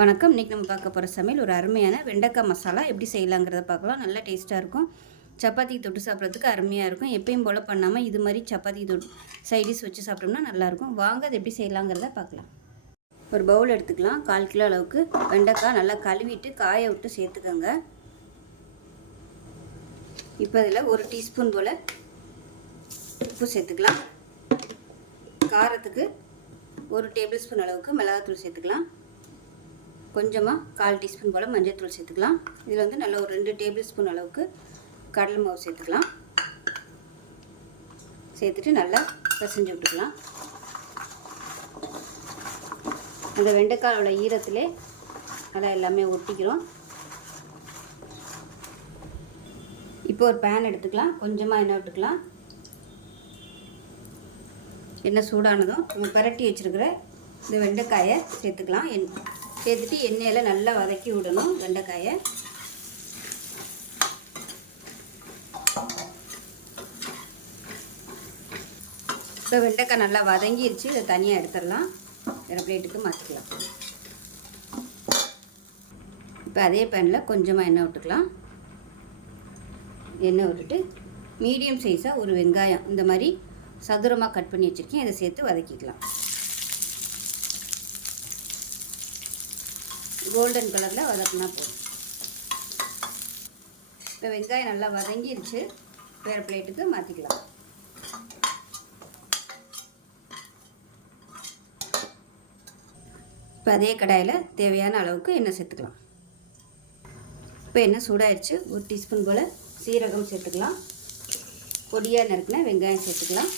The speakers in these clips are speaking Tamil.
வணக்கம். இன்றைக்கி நம்ம பார்க்க போகிற சமையல் ஒரு அருமையான வெண்டைக்காய் மசாலா எப்படி செய்யலாங்கிறத பார்க்கலாம். நல்லா டேஸ்ட்டாக இருக்கும். சப்பாத்திக்கு தொட்டு சாப்பிட்றதுக்கு அருமையாக இருக்கும். எப்பயும் போல் பண்ணாமல் இது மாதிரி சப்பாத்தி தொட்டு சைடிஷ் வச்சு சாப்பிட்டோம்னா நல்லாயிருக்கும். வாங்க அது எப்படி செய்யலாங்கிறத பார்க்கலாம். ஒரு பவுல் எடுத்துக்கலாம். 1/4 கிலோ அளவுக்கு வெண்டைக்காய் நல்லா கழுவிட்டு காய விட்டு சேர்த்துக்கோங்க. இப்போ இதில் 1 டீஸ்பூன் போல் உப்பு சேர்த்துக்கலாம். காரத்துக்கு 1 டேபிள் ஸ்பூன் அளவுக்கு மிளகாத்தூள் சேர்த்துக்கலாம். கொஞ்சமாக 1/4 டீஸ்பூன் போல் மஞ்சள்தூள் சேர்த்துக்கலாம். இதில் வந்து நல்லா ஒரு 2 டேபிள் ஸ்பூன் அளவுக்கு கடலை மாவு சேர்த்துக்கலாம். சேர்த்துட்டு நல்லா பிசைஞ்சு விட்டுக்கலாம். அந்த வெண்டைக்காயோட ஈரத்திலே நல்லா எல்லாமே ஒட்டிக்கிறோம். இப்போ ஒரு பேன் எடுத்துக்கலாம். கொஞ்சமாக எண்ணெய் விட்டுக்கலாம். எண்ணெய் சூடானதும் நம்ம பரட்டி வச்சுருக்கிற இந்த வெண்டைக்காயை சேர்த்துக்கலாம். சேர்த்துட்டு எண்ணெயில் நல்லா வதக்கி விடணும் வெண்டைக்காயை. இப்போ வெண்டைக்காய் நல்லா வதங்கிருச்சு. இதை தனியாக எடுத்துடலாம். வேறு பிளேட்டுக்கு மாற்றிக்கலாம். இப்போ அதே பேனில் கொஞ்சமாக எண்ணெய் விட்டுக்கலாம். எண்ணெய் விட்டுட்டு மீடியம் சைஸாக ஒரு வெங்காயம் இந்த மாதிரி சதுரமாக கட் பண்ணி வச்சுருக்கேன். இதை சேர்த்து வதக்கிக்கலாம். கோல்டன் கலரில் வதக்கினா போதும். இப்போ வெங்காயம் நல்லா வதங்கிருச்சு. வேறு பிளேட்டுக்கு மாற்றிக்கலாம். இப்போ அதே கடாயில் தேவையான அளவுக்கு எண்ணெய் சேர்த்துக்கலாம். இப்போ எண்ணெய் சூடாயிடுச்சு. 1 டீஸ்பூன் போல் சீரகம் சேர்த்துக்கலாம். பொடியாக நறுக்கின வெங்காயம் சேர்த்துக்கலாம்.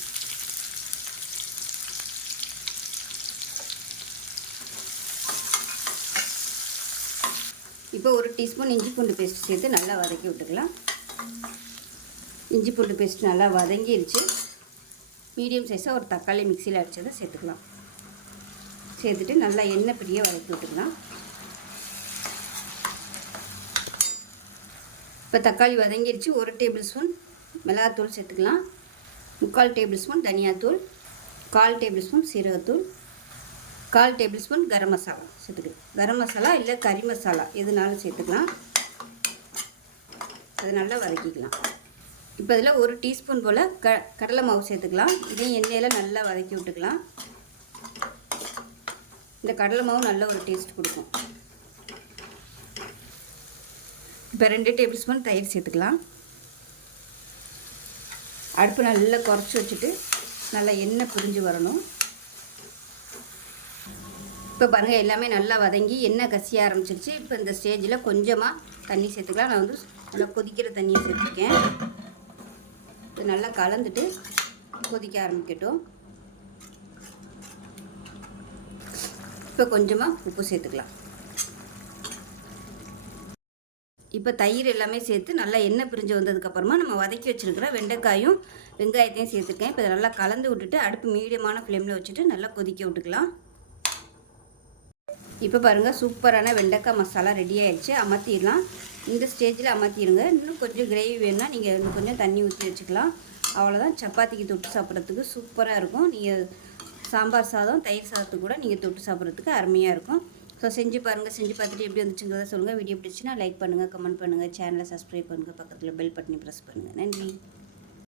இப்போ 1 டீஸ்பூன் இஞ்சி பூண்டு பேஸ்ட் சேர்த்து நல்லா வதக்கி விட்டுக்கலாம். இஞ்சி பூண்டு பேஸ்ட் நல்லா வதங்கிருச்சு. மீடியம் சைஸாக ஒரு தக்காளி மிக்சியில் அடித்ததை சேர்த்துக்கலாம். சேர்த்துட்டு நல்லா எண்ணெய் பிடிய வதக்கி விட்டுக்கலாம். இப்போ தக்காளி வதங்கிருச்சு. 1 டேபிள் ஸ்பூன் மிளகாத்தூள் சேர்த்துக்கலாம். 3/4 டேபிள் ஸ்பூன் தனியாத்தூள், 1/4 டேபிள் ஸ்பூன் சீரகத்தூள், 1/4 டேபிள் ஸ்பூன் கரம் மசாலா சேர்த்துக்கலாம். கரம் மசாலா இல்லை கறி மசாலா எதுனாலும் சேர்த்துக்கலாம். அது நல்லா வதக்கிக்கலாம். இப்போ இதில் 1 டீஸ்பூன் போல் கடலை மாவு சேர்த்துக்கலாம். இதையும் எண்ணெயில் நல்லா வதக்கி விட்டுக்கலாம். இந்த கடலை மாவு நல்ல ஒரு டேஸ்ட் கொடுக்கும். இப்போ 2 டேபிள் ஸ்பூன் தயிர் சேர்த்துக்கலாம். அடுப்பு நல்லா குறைச்சி வச்சுட்டு நல்லா எண்ணெய் பிரிஞ்சு வரணும். இப்போ பாருங்கள் எல்லாமே நல்லா வதங்கி எண்ணெய் கசிய ஆரம்பிச்சிருச்சு. இப்போ இந்த ஸ்டேஜில் கொஞ்சமாக தண்ணி சேர்த்துக்கலாம். நான் வந்து நல்லா கொதிக்கிற தண்ணியை சேர்த்துருக்கேன். இது நல்லா கலந்துட்டு கொதிக்க ஆரம்பிக்கட்டும். இப்போ கொஞ்சமாக உப்பு சேர்த்துக்கலாம். இப்போ தயிர் எல்லாமே சேர்த்து நல்லா எண்ணெய் பிரிஞ்சு வந்ததுக்கப்புறமா நம்ம வதக்கி வச்சுருக்கிற வெண்டைக்காயும் வெங்காயத்தையும் சேர்த்துருக்கேன். இப்போ இதை நல்லா கலந்து விட்டுட்டு அடுப்பு மீடியமான ஃப்ளேமில் வச்சுட்டு நல்லா கொதிக்க விட்டுக்கலாம். இப்போ பாருங்கள் சூப்பரான வெண்டைக்காய் மசாலா ரெடி ஆகிடுச்சு. அமர்த்திடலாம். இந்த ஸ்டேஜில் அமர்த்திடுங்க. இன்னும் கொஞ்சம் கிரேவி வேணுன்னா நீங்கள் இன்னும் கொஞ்சம் தண்ணி ஊற்றி வச்சுக்கலாம். அவ்வளோதான். சப்பாத்திக்கு தொட்டு சாப்பிட்றதுக்கு சூப்பராக இருக்கும். நீங்கள் சாம்பார் சாதம் தயிர் சாதத்துக்கு கூட நீங்கள் தொட்டு சாப்பிட்றதுக்கு அருமையாக இருக்கும். ஸோ செஞ்சு பாருங்கள். செஞ்சு பார்த்துட்டு எப்படி வந்துச்சுங்கிறத சொல்லுங்கள். வீடியோ பிடிச்சின்னா லைக் பண்ணுங்கள், கமெண்ட் பண்ணுங்கள், சேனலை சப்ஸ்கிரைப் பண்ணுங்கள், பக்கத்தில் பெல் பட்டனை ப்ரெஸ் பண்ணுங்கள். நன்றி.